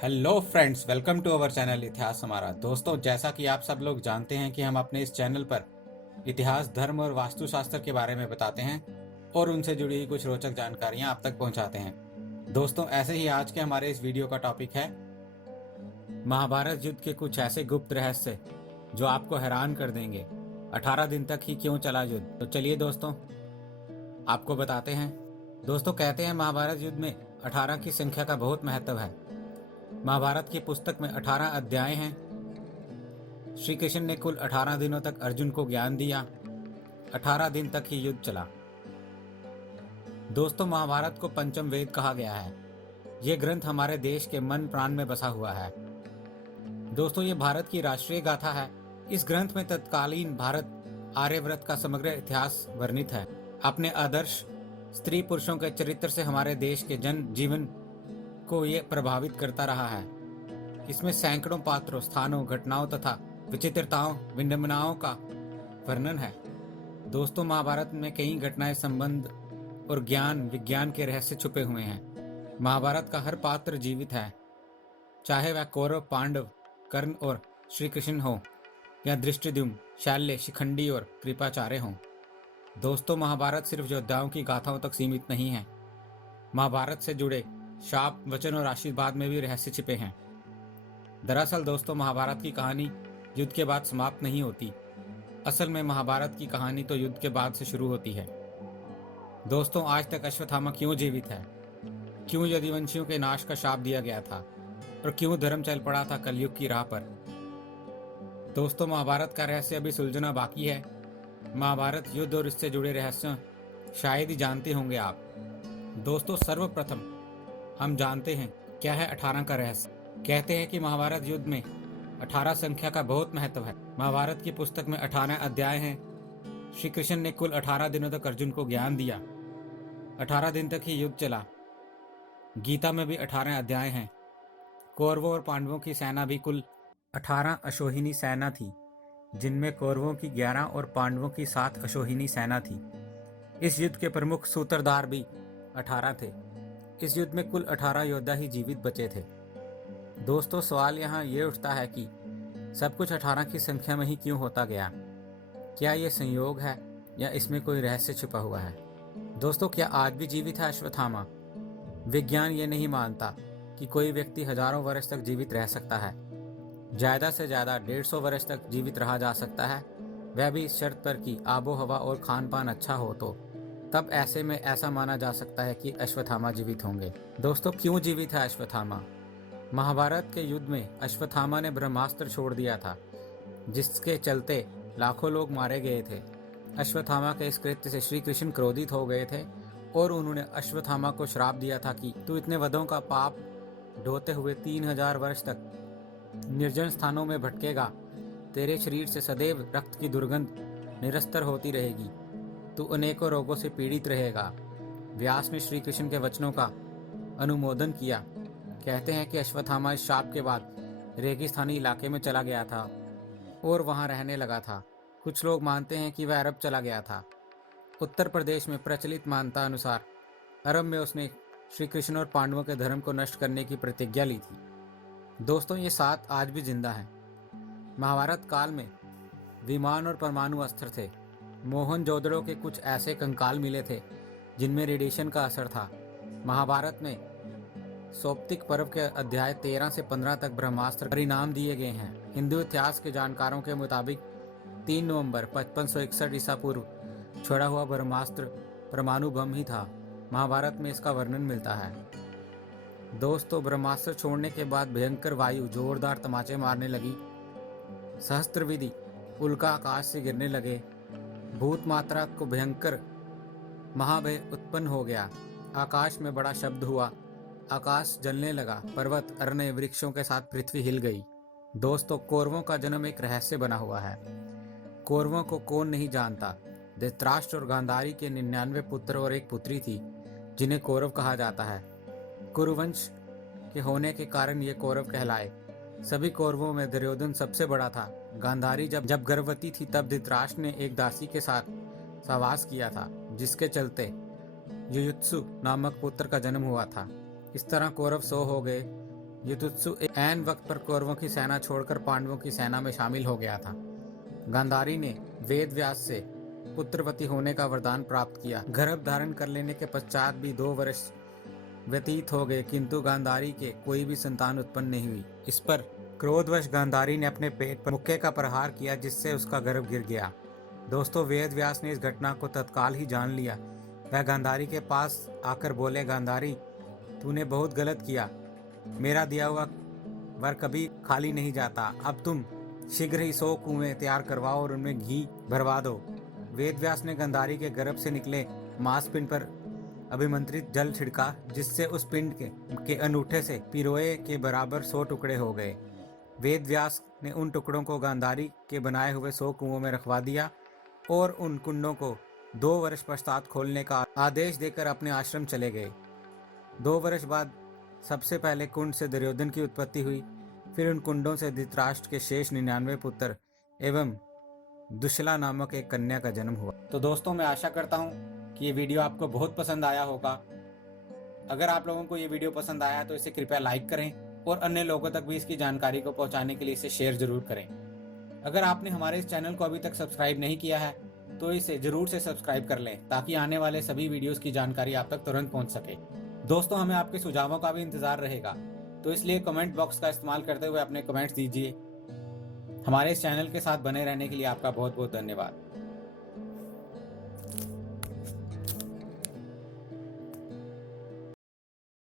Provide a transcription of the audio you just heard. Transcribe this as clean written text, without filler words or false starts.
Hello friends, welcome to our channel इतिहास हमारा। दोस्तों, जैसा कि आप सब लोग जानते हैं कि हम अपने इस चैनल पर इतिहास, धर्म और वास्तुशास्त्र के बारे में बताते हैं और उनसे जुड़ी हुई कुछ रोचक जानकारियां आप तक पहुंचाते हैं। दोस्तों, ऐसे ही आज के हमारे इस वीडियो का टॉपिक है महाभारत युद्ध के कुछ ऐसे गुप्त रहस्य जो आपको हैरान कर देंगे। 18 दिन तक ही क्यों चला युद्ध? तो चलिए दोस्तों, आपको बताते हैं। दोस्तों, कहते हैं महाभारत युद्ध में 18 की संख्या का बहुत महत्व है। महाभारत की पुस्तक में 18 अध्याय हैं। श्री कृष्ण ने कुल 18 दिनों तक अर्जुन को ज्ञान दिया। 18 दिन तक ही युद्ध चला। दोस्तों, महाभारत को पंचम वेद कहा गया है। यह ग्रंथ हमारे देश के मन प्राण में बसा हुआ है। दोस्तों, ये भारत की राष्ट्रीय गाथा है। इस ग्रंथ में तत्कालीन भारत आर्यव्रत का समग्र इतिहास वर्णित है। अपने आदर्श स्त्री पुरुषों के चरित्र से हमारे देश के जन जीवन को ये प्रभावित करता रहा है। इसमें सैकड़ों पात्रों, स्थानों, घटनाओं तथा विचित्रताओं, विडंबनाओं का वर्णन है। दोस्तों, महाभारत में कई घटनाएं, संबंध और ज्ञान विज्ञान के रहस्य छुपे हुए हैं। महाभारत का हर पात्र जीवित है, चाहे वह कौरव, पांडव, कर्ण और श्री कृष्ण हो या धृष्टद्युम्न, शल्य, शिखंडी और कृपाचार्य हों। दोस्तों, महाभारत सिर्फ योद्धाओं की गाथाओं तक सीमित नहीं है। महाभारत से जुड़े शाप, वचन और आशीर्वाद में भी रहस्य छिपे हैं। दरअसल दोस्तों, महाभारत की कहानी युद्ध के बाद समाप्त नहीं होती। असल में महाभारत की कहानी तो युद्ध के बाद से शुरू होती है। दोस्तों, आज तक अश्वत्थामा क्यों जीवित है? क्यों यदुवंशियों के नाश का शाप दिया गया था? और क्यों धर्म चल पड़ा था कलयुग की राह पर? दोस्तों, महाभारत का रहस्य अभी सुलझना बाकी है। महाभारत युद्ध और इससे जुड़े रहस्य शायद ही जानते होंगे आप। दोस्तों, सर्वप्रथम हम जानते हैं क्या है 18 का रहस्य। कहते हैं कि महाभारत युद्ध में 18 संख्या का बहुत महत्व है। महाभारत की पुस्तक में 18 अध्याय हैं। श्री कृष्ण ने कुल 18 दिनों तक अर्जुन को ज्ञान दिया। 18 दिन तक ही युद्ध चला। गीता में भी 18 अध्याय हैं। कौरवों और पांडवों की सेना भी कुल 18 अश्वहिनी सेना थी, जिनमें कौरवों की 11 और पांडवों की 7 अश्वहिनी सेना थी। इस युद्ध के प्रमुख सूत्रधार भी 18 थे। इस युद्ध में कुल 18 योद्धा ही जीवित बचे थे। दोस्तों, सवाल यहाँ ये उठता है कि सब कुछ 18 की संख्या में ही क्यों होता गया? क्या ये संयोग है या इसमें कोई रहस्य छुपा हुआ है? दोस्तों, क्या आज भी जीवित है अश्वत्थामा? विज्ञान ये नहीं मानता कि कोई व्यक्ति हजारों वर्ष तक जीवित रह सकता है। ज़्यादा से ज़्यादा 150 वर्ष तक जीवित रहा जा सकता है, वह भी इस शर्त पर कि आबो हवा और खान पान अच्छा हो। तो तब ऐसे में ऐसा माना जा सकता है कि अश्वत्थामा जीवित होंगे। दोस्तों, क्यों जीवित है अश्वत्थामा? महाभारत के युद्ध में अश्वत्थामा ने ब्रह्मास्त्र छोड़ दिया था, जिसके चलते लाखों लोग मारे गए थे। अश्वत्थामा के इस कृत्य से श्री कृष्ण क्रोधित हो गए थे और उन्होंने अश्वत्थामा को श्राप दिया था कि तू इतने वधों का पाप ढोते हुए 3000 वर्ष तक निर्जन स्थानों में भटकेगा। तेरे शरीर से सदैव रक्त की दुर्गंध निरस्तर होती रहेगी। तू अनेकों रोगों से पीड़ित रहेगा। व्यास ने श्री कृष्ण के वचनों का अनुमोदन किया। कहते हैं कि अश्वत्थामा इस शाप के बाद रेगिस्तानी इलाके में चला गया था और वहां रहने लगा था। कुछ लोग मानते हैं कि वह अरब चला गया था। उत्तर प्रदेश में प्रचलित मान्यता अनुसार अरब में उसने श्री कृष्ण और पांडवों के धर्म को नष्ट करने की प्रतिज्ञा ली थी। दोस्तों, ये 7 आज भी जिंदा हैं। महाभारत काल में विमान और परमाणु अस्त्र थे। मोहनजोदड़ो के कुछ ऐसे कंकाल मिले थे जिनमें रेडिएशन का असर था। महाभारत में सौप्तिक पर्व के अध्याय 13 से 15 तक ब्रह्मास्त्र परिणाम दिए गए हैं। हिंदू इतिहास के जानकारों के मुताबिक 3 नवंबर 5561 ईसा पूर्व छोड़ा हुआ ब्रह्मास्त्र परमाणु बम ही था। महाभारत में इसका वर्णन मिलता है। दोस्तों, ब्रह्मास्त्र छोड़ने के बाद भयंकर वायु जोरदार तमाचे मारने लगी। सहस्त्र विधि उल्का आकाश से गिरने लगे। भूत मात्रा को भयंकर महाभय उत्पन्न हो गया। आकाश में बड़ा शब्द हुआ। आकाश जलने लगा। पर्वत, अरण्य, वृक्षों के साथ पृथ्वी हिल गई। दोस्तों, कौरवों का जन्म एक रहस्य बना हुआ है। कौरवों को कौन नहीं जानता? धृतराष्ट्र और गांधारी के 99 पुत्र और एक पुत्री थी, जिन्हें कौरव कहा जाता है। कुरुवंश के होने के कारण ये कौरव कहलाए। सभी कौरवों में दुर्योधन सबसे बड़ा था। गांधारी जब गर्भवती थी तब धृतराष्ट्र ने एक दासी के साथ सहवास किया था, जिसके चलते युयुत्सु नामक पुत्र का जन्म हुआ था। इस तरह कौरव 100 हो गए युधिष्ठिर ऐन वक्त पर कौरवों की सेना छोड़कर पांडवों की सेना में शामिल हो गया था। गांधारी ने वेद व्यास से पुत्रवती होने का वरदान प्राप्त किया। गर्भ धारण कर लेने के पश्चात भी 2 वर्ष व्यतीत हो गए, किंतु गांधारी के कोई भी संतान उत्पन्न नहीं हुई। इस पर क्रोधवश गांधारी ने अपने पेट पर मुक्के का प्रहार किया, जिससे उसका गर्भ गिर गया। दोस्तों, वेद व्यास ने इस घटना को तत्काल ही जान लिया। वह गांधारी के पास आकर बोले, गांधारी, तूने बहुत गलत किया। मेरा दिया हुआ वर कभी खाली नहीं जाता। अब तुम शीघ्र ही 100 कुएं तैयार करवाओ और उनमें घी भरवा दो। वेद व्यास ने गांधारी के गर्भ से निकले मांस पिंड पर अभिमंत्रित जल छिड़का, जिससे उस पिंड के अनूठे से पिरोए के बराबर 100 टुकड़े हो गए। वेद व्यास ने उन टुकड़ों को गांधारी के बनाए हुए 100 कुओं में रखवा दिया और उन कुंडों को 2 वर्ष पश्चात खोलने का आदेश देकर अपने आश्रम चले गए। 2 वर्ष बाद सबसे पहले कुंड से दुर्योधन की उत्पत्ति हुई, फिर उन कुंडों से धृतराष्ट्र के शेष 99 पुत्र एवं दुश्शला नामक एक कन्या का जन्म हुआ। तो दोस्तों, मैं आशा करता हूँ कि ये वीडियो आपको बहुत पसंद आया होगा। अगर आप लोगों को ये वीडियो पसंद आया तो इसे कृपया लाइक करें और अन्य लोगों तक भी इसकी जानकारी को पहुंचाने के लिए इसे शेयर जरूर करें। अगर आपने हमारे इस चैनल को अभी तक सब्सक्राइब नहीं किया है तो इसे जरूर से सब्सक्राइब कर लें, ताकि आने वाले सभी वीडियोस की जानकारी आप तक तुरंत पहुंच सके। दोस्तों, हमें आपके सुझावों का भी इंतजार रहेगा, तो इसलिए कमेंट बॉक्स का इस्तेमाल करते हुए अपने कमेंट्स दीजिए। हमारे इस चैनल के साथ बने रहने के लिए आपका बहुत बहुत धन्यवाद।